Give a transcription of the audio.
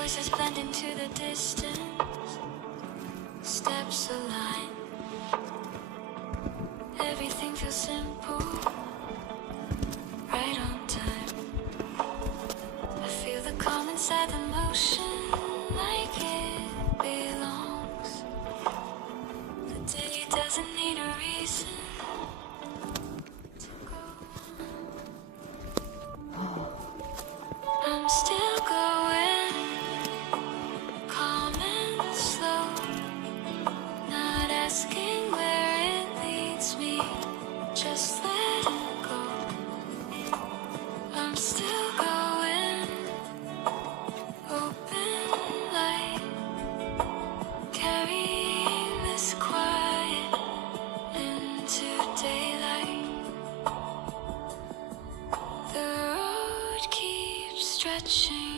Voices blend into the distance, steps align. Everything feels simple, right on time. I feel the calm inside the motion, like it belongs. The day doesn't need a reason to go on. I'm still going, calm and slow, not asking where it leads me, just letting go. I'm still going, open light, carrying this quiet into daylight. The road keeps stretching.